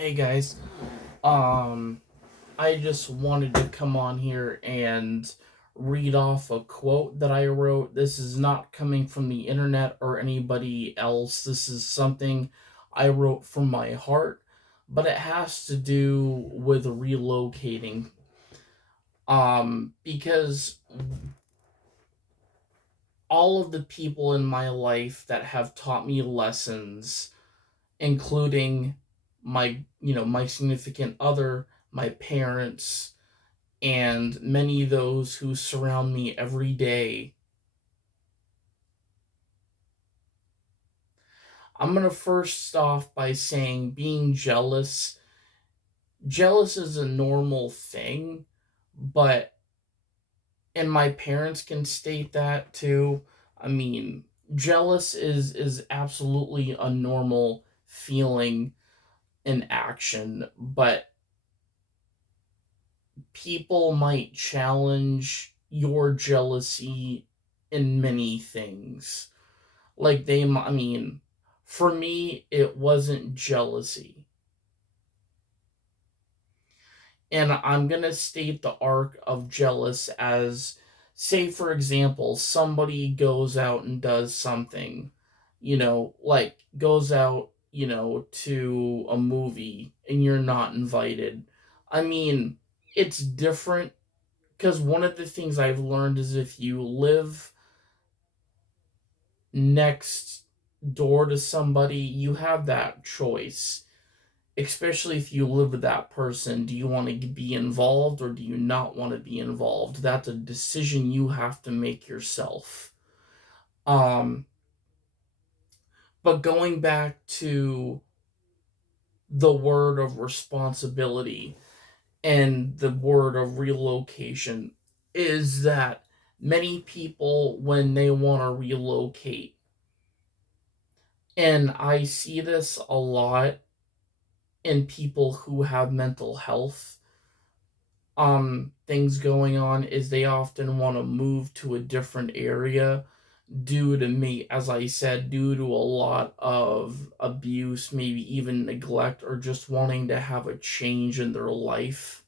Hey guys, um, I just wanted to come on here and read off a quote that I wrote. This is not coming from the internet or anybody else. This is something I wrote from my heart, but it has to do with relocating. Because all of the people in my life that have taught me lessons, including my significant other, my parents, and many of those who surround me every day. I'm going to first off by saying being jealous is a normal thing, but and my parents can state that too. I mean, jealous is absolutely a normal feeling and action, but people might challenge your jealousy in many things. I mean, for me, it wasn't jealousy. And I'm going to state the arc of jealous as, say, for example, somebody goes out and does something, like goes out, to a movie and you're not invited. I mean, it's different because one of the things I've learned is if you live next door to somebody, you have that choice. Especially if you live with that person, do you want to be involved or do you not want to be involved? That's a decision you have to make yourself. Um, but going back to the word of responsibility and the word of relocation, is that many people, when they want to relocate, and I see this a lot in people who have mental health things going on, is they often want to move to a different area due to me, as I said, due to a lot of abuse, maybe even neglect, or just wanting to have a change in their life.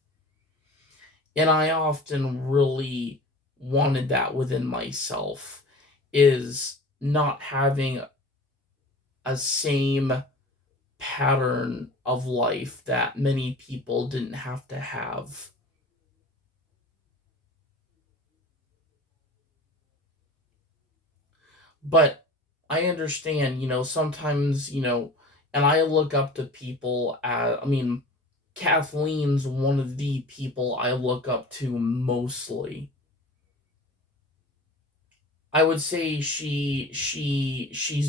And I often really wanted that within myself, is not having a same pattern of life that many people didn't have to have. But I understand, sometimes, and I look up to people I mean, Kathleen's one of the people I look up to mostly. I would say she's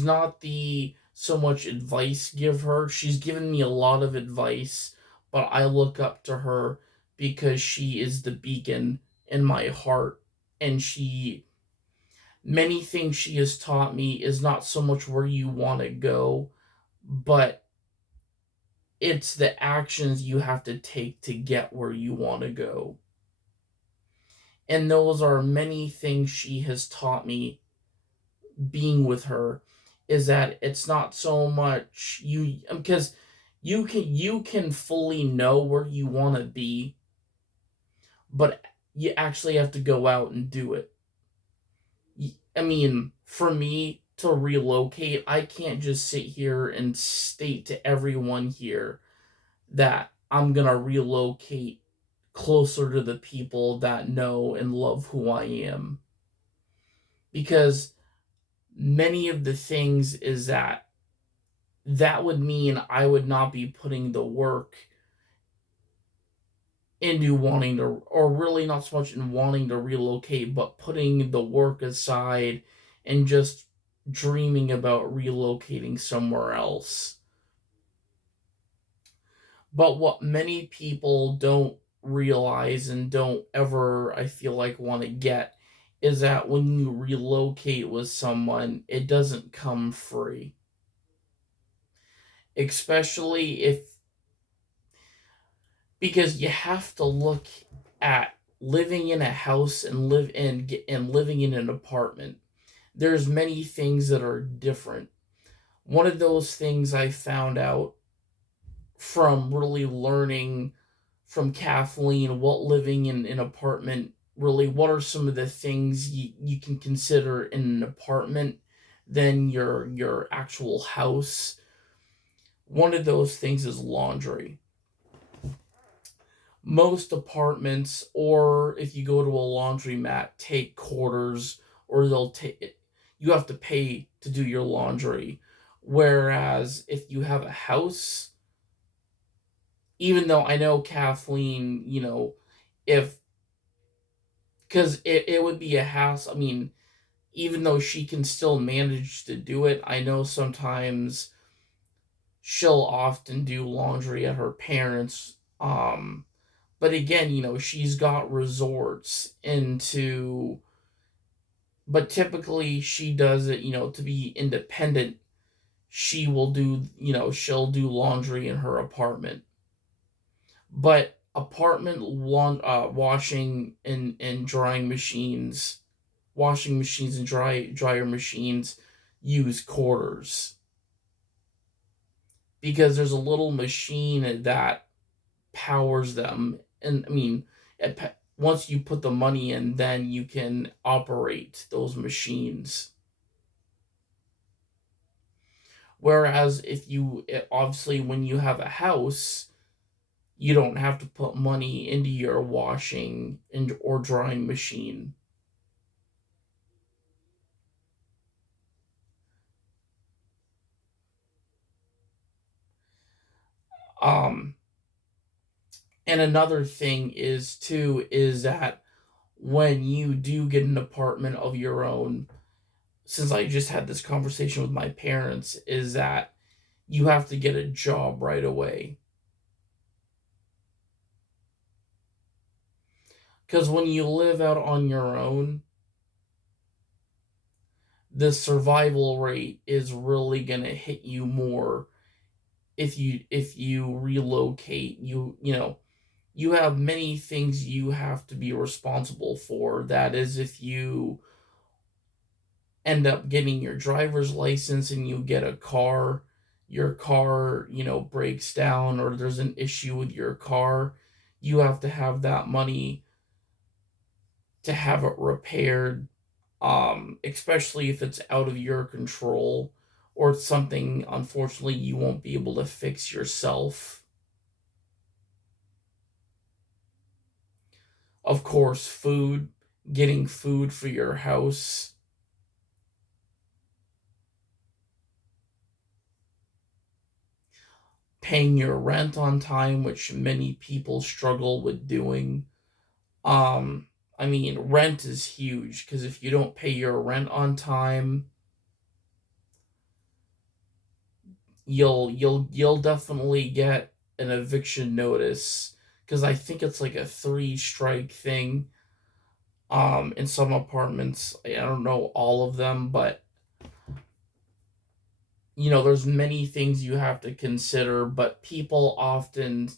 not the so much advice giver. She's given me a lot of advice, but I look up to her because she is the beacon in my heart, and she many things she has taught me is not so much where you want to go, but it's the actions you have to take to get where you want to go. And those are many things she has taught me being with her, is that it's not so much you, because you can fully know where you want to be, but you actually have to go out and do it. I mean, for me to relocate, I can't just sit here and state to everyone here that I'm going to relocate closer to the people that know and love who I am. Because many of the things is that would mean I would not be putting the work into wanting to, or really not so much in wanting to relocate, but putting the work aside and just dreaming about relocating somewhere else. But what many people don't realize and don't ever, I feel like, want to get is that when you relocate with someone, it doesn't come free. Especially if, because you have to look at living in a house and living in an apartment. There's many things that are different. One of those things I found out from really learning from Kathleen what living in an apartment really, what are some of the things you can consider in an apartment than your actual house. One of those things is laundry. Most apartments, or if you go to a laundromat, take quarters, or they'll take, you have to pay to do your laundry. Whereas if you have a house, even though I know Kathleen, if, because it would be a house, I mean, even though she can still manage to do it, I know sometimes she'll often do laundry at her parents'. But again, she's got resorts into, but typically she does it, to be independent. She will do, she'll do laundry in her apartment. But apartment washing and drying machines, washing machines and dryer machines use quarters because there's a little machine that powers them. And I mean, once you put the money in, then you can operate those machines. Whereas if you, obviously, when you have a house, you don't have to put money into your washing and or drying machine. Um, and another thing is too is that when you do get an apartment of your own, since I just had this conversation with my parents, is that you have to get a job right away. Because when you live out on your own, the survival rate is really gonna hit you more if you relocate. You have many things you have to be responsible for. That is, if you end up getting your driver's license and you get a car, your car, breaks down, or there's an issue with your car, you have to have that money to have it repaired, especially if it's out of your control or it's something, unfortunately, you won't be able to fix yourself. Of course, food, getting food for your house, paying your rent on time, which many people struggle with doing. I mean, rent is huge because if you don't pay your rent on time, you'll definitely get an eviction notice, because I think it's like a three strike thing. In some apartments, I don't know all of them, but there's many things you have to consider. But people often,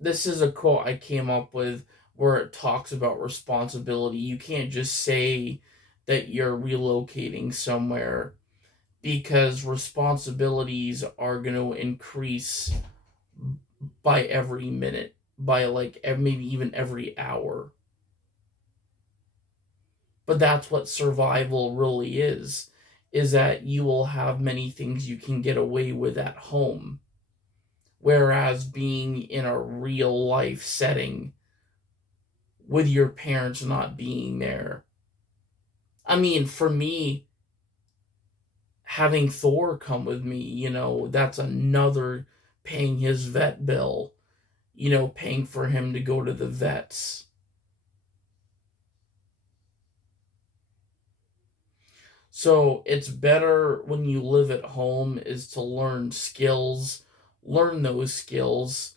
this is a quote I came up with where it talks about responsibility. You can't just say that you're relocating somewhere, because responsibilities are going to increase by every minute, by like maybe even every hour. But that's what survival really is that you will have many things you can get away with at home. Whereas being in a real life setting with your parents not being there. I mean, for me, having Thor come with me, that's another, paying his vet bill, paying for him to go to the vets. So it's better when you live at home is to learn skills, learn those skills.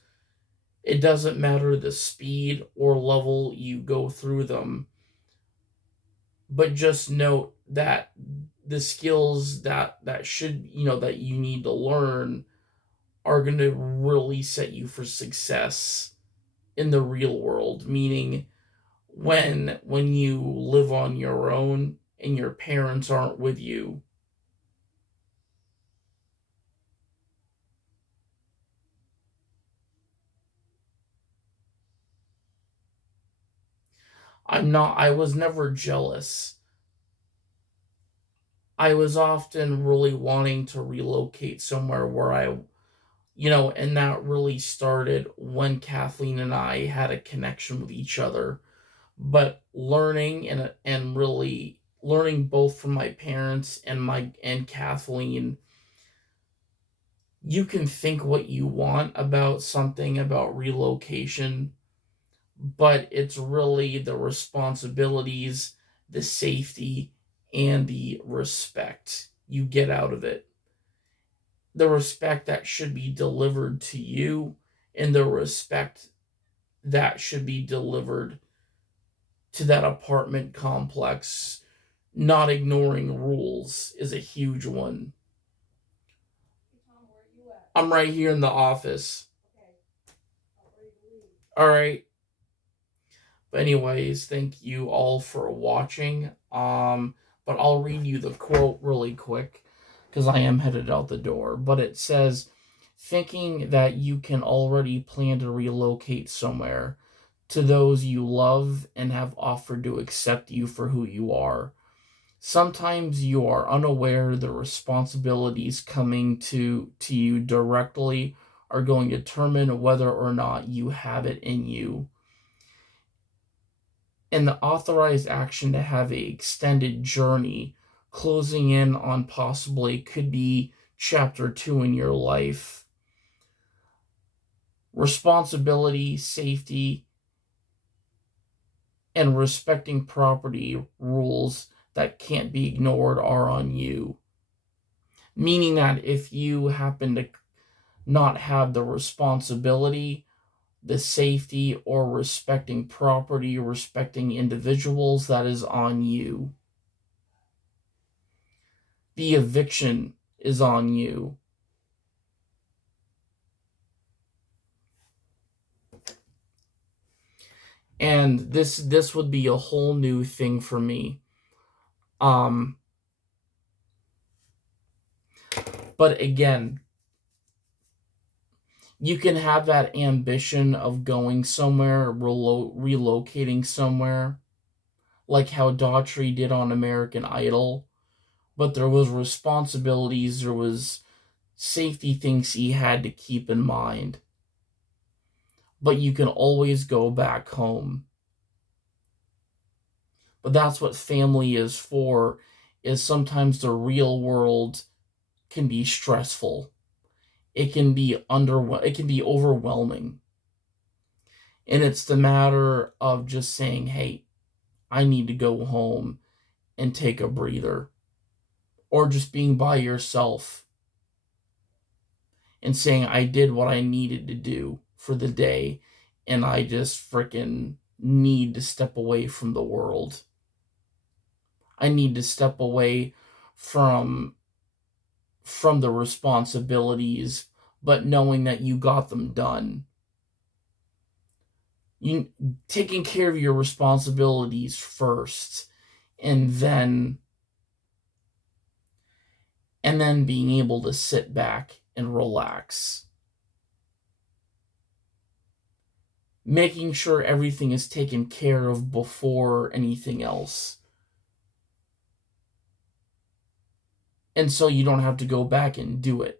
It doesn't matter the speed or level you go through them, but just note that the skills that should, that you need to learn are going to really set you for success in the real world, meaning when you live on your own and your parents aren't with you. I was never jealous. I was often really wanting to relocate somewhere where and that really started when Kathleen and I had a connection with each other. But learning and really learning both from my parents and Kathleen, you can think what you want about something about relocation, but it's really the responsibilities, the safety, and the respect you get out of it. The respect that should be delivered to you, and the respect that should be delivered to that apartment complex. Not ignoring rules is a huge one. I'm right here in the office. All right. But anyways, thank you all for watching. But I'll read you the quote really quick because I am headed out the door. But it says, thinking that you can already plan to relocate somewhere to those you love and have offered to accept you for who you are. Sometimes you are unaware the responsibilities coming to you directly are going to determine whether or not you have it in you. And the authorized action to have a extended journey closing in on possibly could be chapter 2 in your life. Responsibility, safety, and respecting property rules that can't be ignored are on you. Meaning that if you happen to not have the responsibility, the safety, or respecting property, respecting individuals, that is on you. The eviction is on you. And this would be a whole new thing for me. But again, you can have that ambition of going somewhere, relocating somewhere, like how Daughtry did on American Idol. But there was responsibilities, there was safety things he had to keep in mind. But you can always go back home. But that's what family is for, is sometimes the real world can be stressful. It can be overwhelming. And it's the matter of just saying, hey, I need to go home and take a breather. Or just being by yourself and saying, I did what I needed to do for the day, and I just freaking need to step away from the world. I need to step away from the responsibilities, but knowing that you got them done. You taking care of your responsibilities first, and then being able to sit back and relax. Making sure everything is taken care of before anything else. And so you don't have to go back and do it.